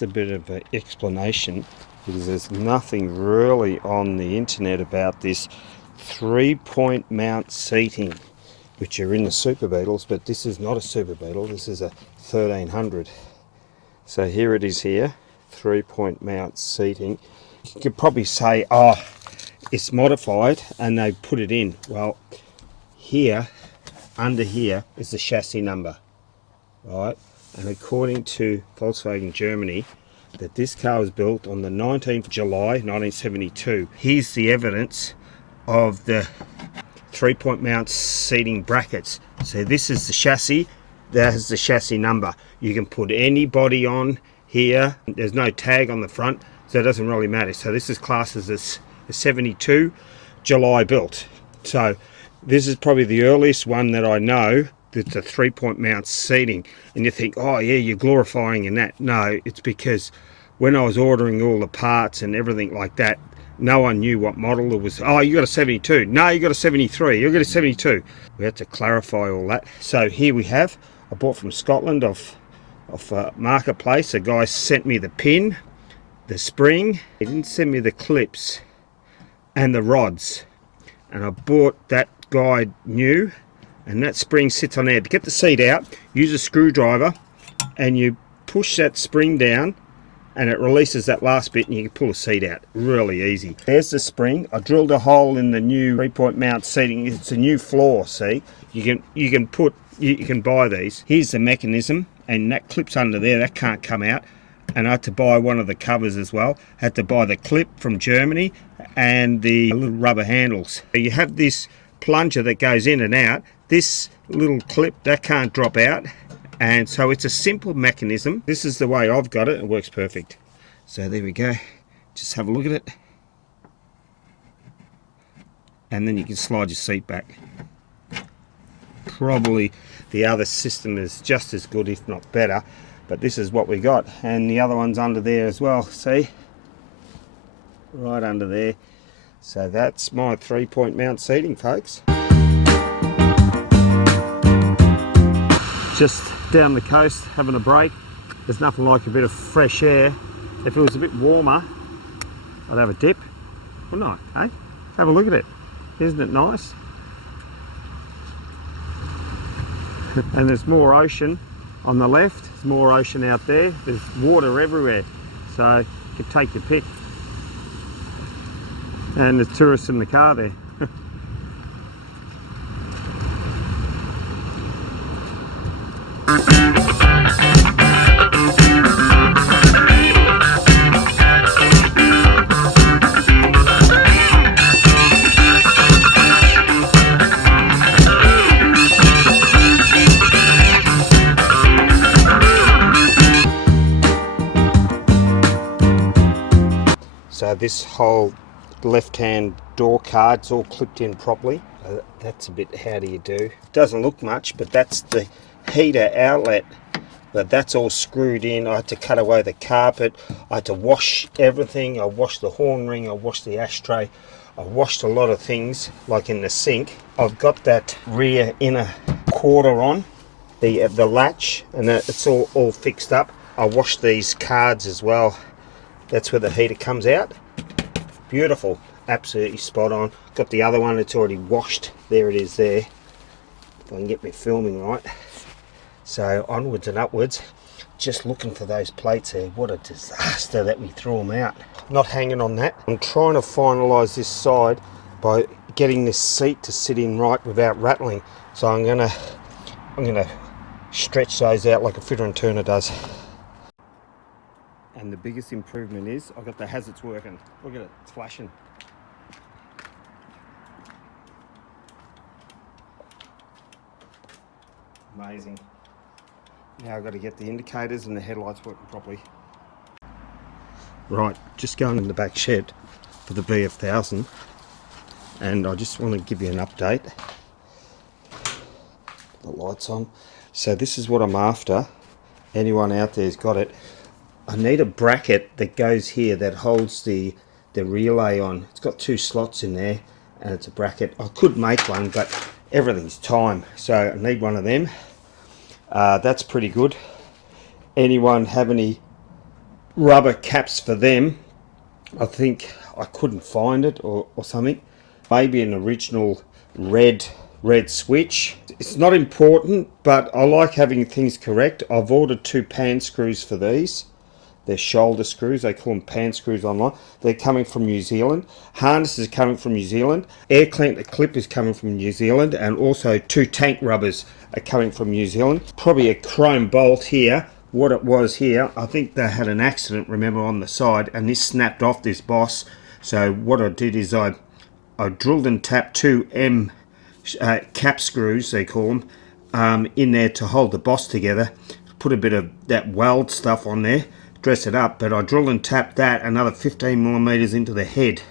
just a bit of an explanation, because there's nothing really on the internet about this 3-point mount seating, which are in the Super Beetles, but this is not a Super Beetle, this is a 1300. So here it is here, 3-point mount seating. You could probably say, oh, it's modified and they put it in. Well, here, under here is the chassis number, right? And according to Volkswagen Germany, that this car was built on the 19th of July 1972. Here's the evidence of the 3-point mount seating brackets. So this is the chassis, that has the chassis number. You can put any body on here, there's no tag on the front, so it doesn't really matter. So this is classed as a 72 July built. So this is probably the earliest one that I know that's a 3-point mount seating. And you think, oh yeah, you're glorifying in that. No, it's because when I was ordering all the parts and everything like that, no one knew what model it was. Oh, you got a 72. No, you got a 73. You got a 72. We had to clarify all that. So here we have, I bought from Scotland off Marketplace. A guy sent me the pin, the spring. He didn't send me the clips and the rods. And I bought that guide new, and that spring sits on there. To get the seat out, use a screwdriver and you push that spring down and it releases that last bit and you can pull the seat out. Really easy. There's the spring. I drilled a hole in the new 3-point mount seating. It's a new floor, see? You can buy these. Here's the mechanism, and that clips under there. That can't come out. And I had to buy one of the covers as well. Had to buy the clip from Germany and the little rubber handles. You have this plunger that goes in and out. This little clip, that can't drop out. And so it's a simple mechanism. This is the way I've got it. It works perfect. So there we go. Just have a look at it. And then you can slide your seat back. Probably the other system is just as good, if not better. But this is what we got. And the other one's under there as well. See? Right under there. So that's my 3-point mount seating, folks. Just down the coast, having a break. There's nothing like a bit of fresh air. If it was a bit warmer, I'd have a dip, wouldn't I? Hey? Have a look at it. Isn't it nice? And there's more ocean on the left. There's more ocean out there. There's water everywhere. So you can take your pick. And there's tourists in the car there. So this whole left-hand door card's all clipped in properly. That's a bit, how do you do? Doesn't look much, but that's the heater outlet. But that's all screwed in. I had to cut away the carpet. I had to wash everything. I washed the horn ring. I washed the ashtray. I washed a lot of things, like in the sink. I've got that rear inner quarter on, the latch, and it's all fixed up. I washed these cards as well. That's where the heater comes out. Beautiful, absolutely spot on. Got the other one, it's already washed. There it is there. If I can get me filming right. So onwards and upwards, just looking for those plates there. What a disaster that we threw them out. Not hanging on that. I'm trying to finalise this side by getting this seat to sit in right without rattling. So I'm gonna stretch those out like a fitter and turner does. And the biggest improvement is I've got the hazards working. Look at it, it's flashing. Amazing. Now I've got to get the indicators and the headlights working properly. Right, just going in the back shed for the VF1000, and I just want to give you an update. The lights on. So this is what I'm after. Anyone out there's got it. I need a bracket that goes here that holds the relay on. It's got 2 slots in there and it's a bracket. I could make one, but everything's time, so I need one of them. That's pretty good. Anyone have any rubber caps for them. I think I couldn't find it or something. Maybe an original red switch. It's not important, but I like having things correct. I've ordered 2 pan screws for these. They're shoulder screws, they call them pan screws online. They're coming from New Zealand. Harness is coming from New Zealand. Air clamp clip is coming from New Zealand, and also 2 tank rubbers are coming from New Zealand. Probably a chrome bolt here. What it was here, I think they had an accident, remember, on the side, and this snapped off this boss. So what I did is I drilled and tapped 2 M cap screws, they call them, in there to hold the boss together. Put a bit of that weld stuff on there, dress it up, but I drilled and tapped that another 15 millimeters into the head.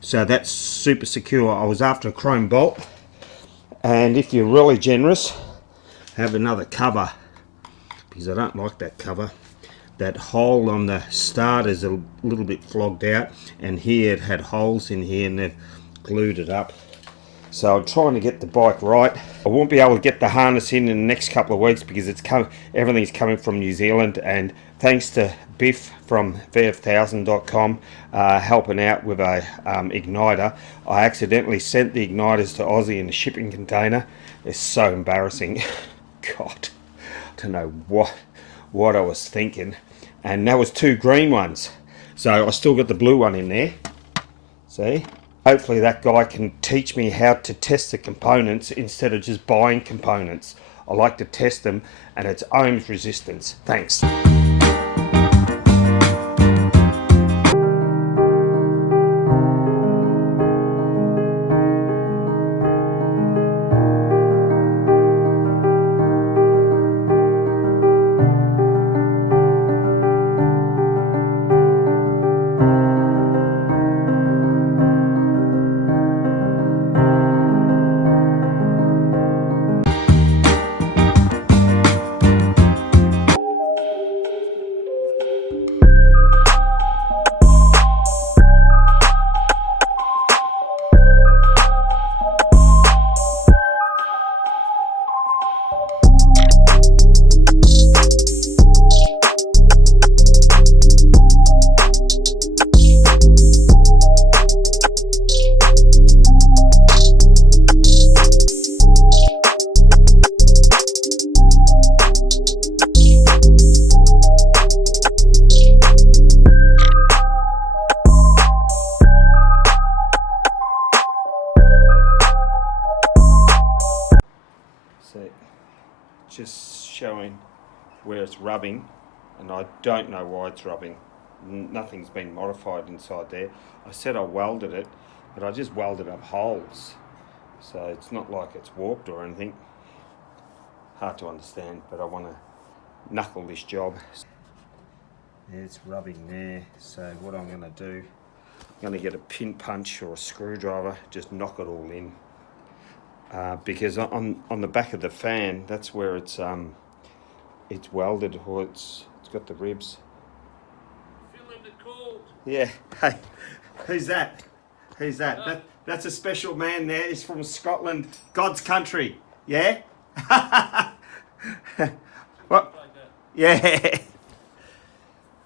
So that's super secure. I was after a chrome bolt, and if you're really generous, have another cover, because I don't like that cover. That hole on the start is a little bit flogged out, and here it had holes in here and they've glued it up. So I'm trying to get the bike right. I won't be able to get the harness in the next couple of weeks because everything's coming from New Zealand, and thanks to Biff from VF1000.com helping out with a igniter. I accidentally sent the igniters to Aussie in a shipping container. It's so embarrassing. God, I don't know what I was thinking. And that was 2 green ones. So I still got the blue one in there. See? Hopefully that guy can teach me how to test the components instead of just buying components. I like to test them and its ohms resistance. Thanks. Just showing where it's rubbing, and I don't know why it's rubbing. Nothing's been modified inside there. I said I welded it, but I just welded up holes, so it's not like it's warped or anything. Hard to understand, but I want to knuckle this job. It's rubbing there, so what I'm going to do, I'm going to get a pin punch or a screwdriver, just knock it all in. Because on the back of the fan, that's where it's welded, or it's got the ribs. Feeling the cold. Yeah. Hey, who's that? Who's that? That's a special man there. He's from Scotland, God's country. Yeah. What? Yeah.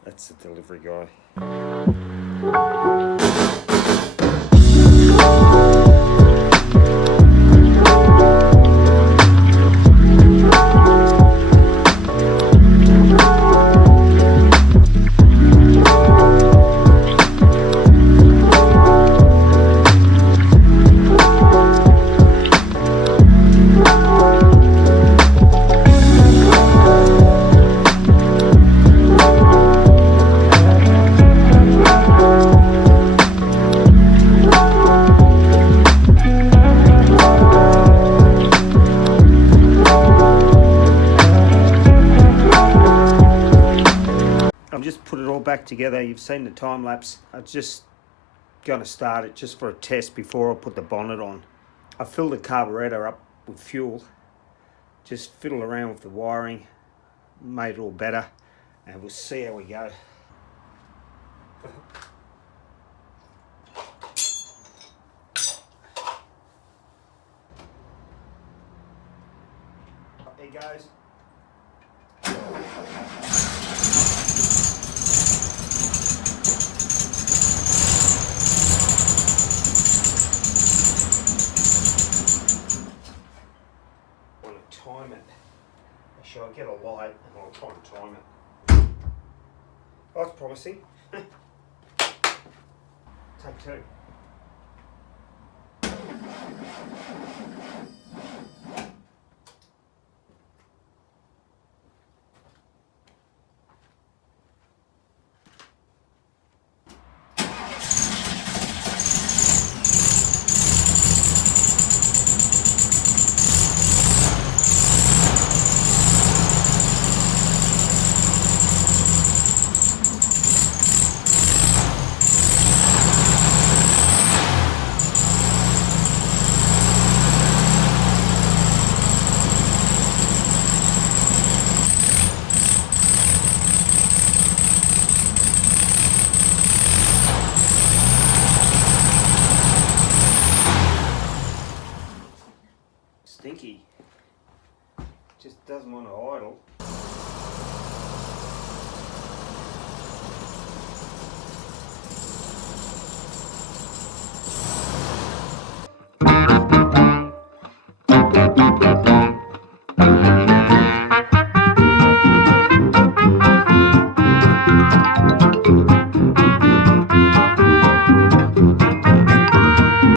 That's the delivery guy. Put it all back together. You've seen the time lapse. I'm just going to start it just for a test before I put the bonnet on. I filled the carburetor up with fuel, just fiddle around with the wiring, made it all better, and we'll see how we go. There goes. and I'll try and time it. Oh, it's promising. Take two. Stinky. Just doesn't want to idle.